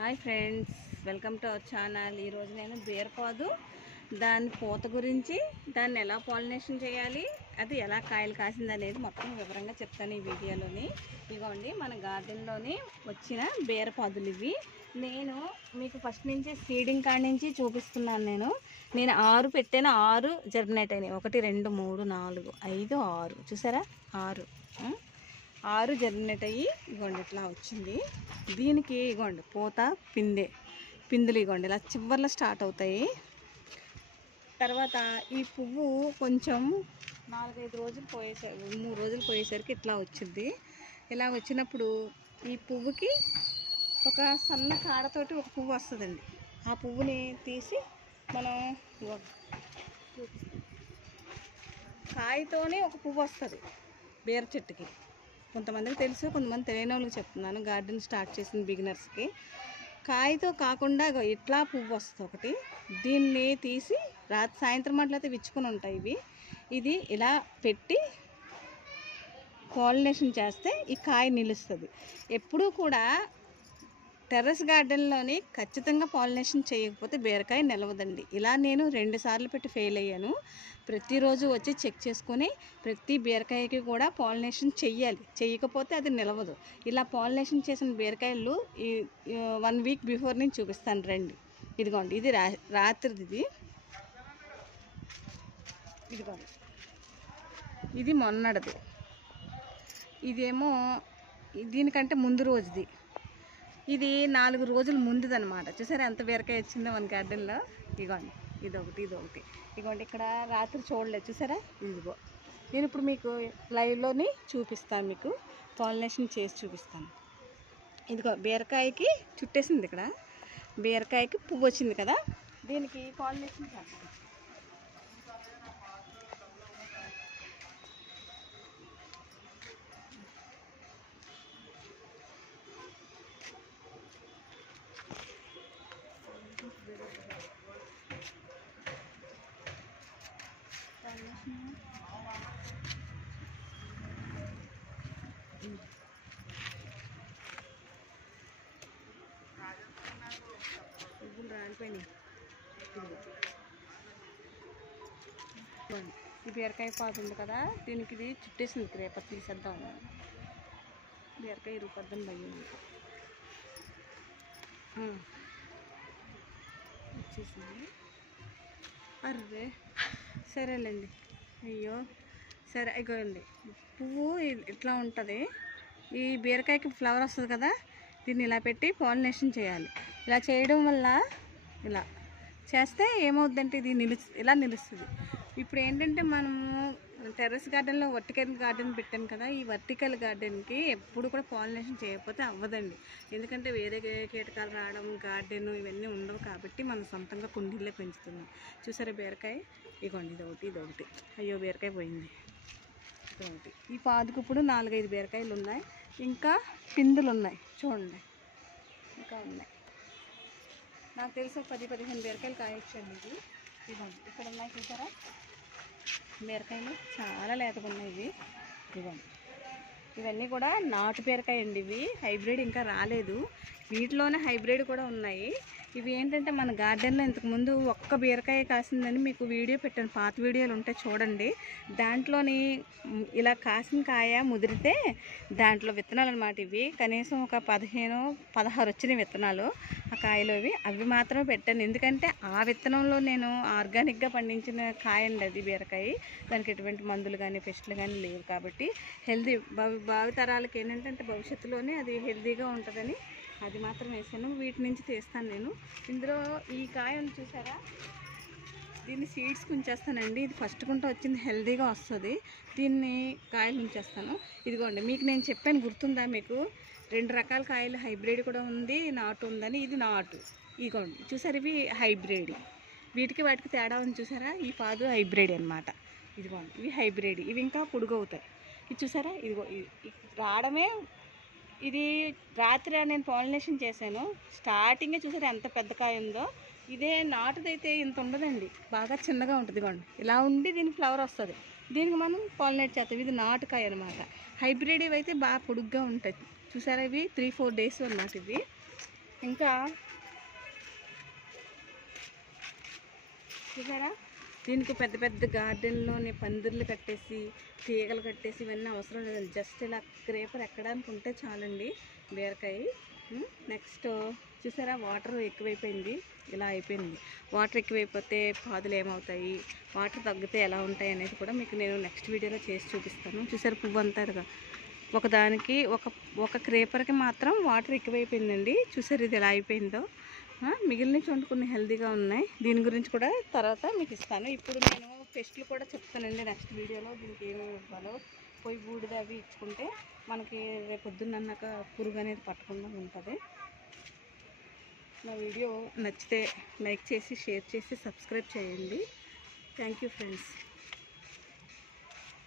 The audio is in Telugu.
Hi friends, welcome to our channel. ఈరోజు నేను బీరపాదు దాని పూత గురించి, దాన్ని ఎలా పాలినేషన్ చేయాలి, అది ఎలా కాయలు కాసింది అనేది మొత్తం వివరంగా చెప్తాను ఈ వీడియోలోని. ఇదిగోండి మన గార్డెన్లోని వచ్చిన బీరపాదులు ఇవి. నేను మీకు ఫస్ట్ నుంచి సీడింగ్ కాడి నుంచి చూపిస్తున్నాను. నేను 6 పెట్టాను, 6 జర్మినేట్ అయినాయి. 1 2 3 4 5 6 చూసారా, 6 జర్మినేట్ అయ్యి ఇగోండి ఇట్లా వచ్చింది. దీనికి ఇగోండి పూత పిందులు ఇగోండి ఇలా చివర్లో స్టార్ట్ అవుతాయి. తర్వాత ఈ పువ్వు కొంచెం 4-5 రోజులు 3 రోజులు పోయేసరికి ఇట్లా వచ్చింది. ఇలా వచ్చినప్పుడు ఈ పువ్వుకి ఒక సన్న కాడతోటి ఒక పువ్వు వస్తుందండి. ఆ పువ్వుని తీసి మనం కాయతోనే ఒక పువ్వు వస్తుంది బీర చెట్టుకి. కొంతమందికి తెలుసు, కొంతమంది తెలియని వాళ్ళకి చెప్తున్నాను. గార్డెన్ స్టార్ట్ చేసిన బిగినర్స్కి కాయతో కాకుండా ఇట్లా పువ్వు వస్తుంది ఒకటి. దీన్ని తీసి సాయంత్రం అట్లయితే విచ్చుకొని ఉంటాయి ఇది ఇలా పెట్టి పాలినేషన్ చేస్తే ఈ కాయ నిలుస్తుంది. ఎప్పుడూ కూడా టెర్రస్ గార్డెన్లోని ఖచ్చితంగా పాలినేషన్ చేయకపోతే బీరకాయ నిలవదండి. ఇలా నేను 2 సార్లు పెట్టి ఫెయిల్ అయ్యాను. ప్రతిరోజు వచ్చి చెక్ చేసుకొని ప్రతి బీరకాయకి కూడా పాలినేషన్ చెయ్యాలి. చేయకపోతే అది నిలవదు. ఇలా పాలినేషన్ చేసిన బీరకాయలు ఈ 1 వీక్ బిఫోర్ నుంచి చూపిస్తాను రండి. ఇదిగోండి, ఇది రాత్రిది. ఇదిగోండి, ఇది మొన్నటిది. ఇదేమో దీనికంటే ముందు రోజుది. ఇది 4 రోజుల ముందుదనమాట. చూసారా ఎంత బీరకాయ వచ్చిందో మన గార్డెన్లో. ఇదిగోండి, ఇదొకటి. ఇదిగోండి, ఇక్కడ రాత్రి చూడలేదు చూసారా. ఇదిగో నేను ఇప్పుడు మీకు లైవ్లోని చూపిస్తాను, మీకు పాలినేషన్ చేసి చూపిస్తాను. ఇదిగో బీరకాయకి చుట్టేసింది. ఇక్కడ బీరకాయకి పువ్వు వచ్చింది కదా, దీనికి పాలినేషన్ చేస్తాను. పువ్వులు రాలిపోయినాయి. ఈ బీరకాయ పాదు ఉంది కదా, దీనికి ఇది చుట్టేసింది. రేపటి తీసేద్దాం. బీరకాయ రూపద్దం పోయింది వచ్చేసింది. అర్రే సరేలేండి. అయ్యో సరే, అయిపోయింది. పువ్వు ఇట్లా ఉంటుంది. ఈ బీరకాయకి ఫ్లవర్ వస్తుంది కదా, దీన్ని ఇలా పెట్టి పాలినేషన్ చేయాలి. ఇలా చేయడం వల్ల, ఇలా చేస్తే ఏమవుద్దంటే ఇది ఇలా నిలుస్తుంది. ఇప్పుడు ఏంటంటే మనము టెర్రస్ గార్డెన్లో వర్టికల్ గార్డెన్ పెట్టాం కదా, ఈ వర్టికల్ గార్డెన్కి ఎప్పుడు కూడా పాలినేషన్ చేయకపోతే అవ్వదండి. ఎందుకంటే వేరే కీటకాలు రావడం, గార్డెన్ ఇవన్నీ ఉండవు కాబట్టి మనం సొంతంగా కుండీల్లో పెంచుతున్నాం. చూసారా బీరకాయ, ఇదిగోండి, ఇదొకటి. అయ్యో బీరకాయ పోయింది. ఇదొకటి. ఈ పాదుకు ఇప్పుడు 4-5 బీరకాయలు ఉన్నాయి. ఇంకా పిందులు ఉన్నాయి చూడండి, ఇంకా ఉన్నాయి. నాకు తెలిసి 10-15 బీరకాయలు కాయొచ్చండి. ఇదిగోండి, ఇక్కడ ఉన్నాయి చూసారా బీరకాయలు, చాలా లేతగా ఉన్నాయి ఇదిగోండి. ఇవన్నీ కూడా నాటు బీరకాయ అండి. ఇవి హైబ్రిడ్ ఇంకా రాలేదు. వీటిలోనే హైబ్రిడ్ కూడా ఉన్నాయి. ఇవి ఏంటంటే మన గార్డెన్లో ఇంతకుముందు ఒక్క బీరకాయ కాసిందని మీకు వీడియో పెట్టాను, పాత వీడియోలు ఉంటే చూడండి. దాంట్లోని ఇలా కాసిన కాయ ముదిరితే దాంట్లో విత్తనాలు అనమాట. ఇవి కనీసం ఒక 15-16 వచ్చిన విత్తనాలు ఆ కాయలు. అవి మాత్రమే పెట్టాను, ఎందుకంటే ఆ విత్తనంలో నేను ఆర్గానిక్గా పండించిన కాయ అండి అది బీరకాయ. దానికి ఎటువంటి మందులు కానీ పెస్టులు కానీ లేవు కాబట్టి హెల్దీ భావితరాలకి ఏంటంటే భవిష్యత్తులోనే అది హెల్దీగా ఉంటుందని అది మాత్రం వేసాను. వీటి నుంచి తీస్తాను నేను. ఇందులో ఈ కాయ ఉంది చూసారా, దీన్ని సీడ్స్ ఉంచేస్తానండి. ఇది ఫస్ట్ కుంట వచ్చింది, హెల్దీగా వస్తుంది. దీన్ని కాయలు ఉంచేస్తాను. ఇదిగోండి, మీకు నేను చెప్పాను గుర్తుందా మీకు, 2 రకాల కాయలు, హైబ్రిడ్ కూడా ఉంది, నాటు ఉందని. ఇది నాటు. ఇదిగోండి చూసారు, ఇవి హైబ్రిడ్. వీటికి వాటికి తేడా ఉంది చూసారా. ఈ పాదు హైబ్రిడ్ అనమాట. ఇదిగోండి, ఇవి హైబ్రిడ్. ఇవి ఇంకా పొడుగవుతాయి. ఇది చూసారా, ఇదిగో రావడమే. ఇది రాత్రి నేను పాలినేషన్ చేశాను. స్టార్టింగే చూసారా ఎంత పెద్ద కాయ ఉందో. ఇదే నాటుదైతే ఇంత ఉండదండి, బాగా చిన్నగా ఉంటుంది. ఇదిగోండి ఇలా ఉండి దీనికి ఫ్లవర్ వస్తుంది. దీనికి మనం పాలినేట్ చేస్తాం. ఇది నాటుకాయ అనమాట. హైబ్రిడ్ అయితే బాగా పొడుగ్గా ఉంటాయి చూసారా. ఇవి 3-4 డేస్ అన్నమాట. ఇవి ఇంకా చూసారా, దీనికి పెద్ద పెద్ద గార్డెన్లోని పందిర్లు కట్టేసి తీగలు కట్టేసి ఇవన్నీ అవసరం లేదండి. జస్ట్ ఇలా క్రేపర్ ఎక్కడానికి ఉంటే చాలండి బీరకాయ. నెక్స్ట్ చూసారా, వాటర్ ఎక్కువైపోయింది, ఇలా అయిపోయింది. వాటర్ ఎక్కువైపోతే పాదులు ఏమవుతాయి, వాటర్ తగ్గితే ఎలా ఉంటాయి అనేది కూడా మీకు నేను నెక్స్ట్ వీడియోలో చేసి చూపిస్తాను. చూసారా పువ్వు అంతా ఒకదానికి ఒక క్రేపర్కి మాత్రం వాటర్ ఎక్కువైపోయిందండి. చూసారు ఇది ఎలా అయిపోయిందో. మిగిలిన వండుకుని హెల్తీగా ఉన్నాయి. దీని గురించి కూడా తర్వాత మీకు ఇస్తాను. ఇప్పుడు నేను పెస్ట్లు కూడా చెప్తానండి నెక్స్ట్ వీడియోలో. దీనికి ఏమేమి ఇవ్వాలో పోయి బూడిద అవి ఇచ్చుకుంటే మనకి రేపు పొద్దున్నన్నాక పురుగు అనేది పట్టకుండా ఉంటుంది. నా వీడియో నచ్చితే లైక్ చేసి షేర్ చేసి సబ్స్క్రైబ్ చేయండి. Thank you friends.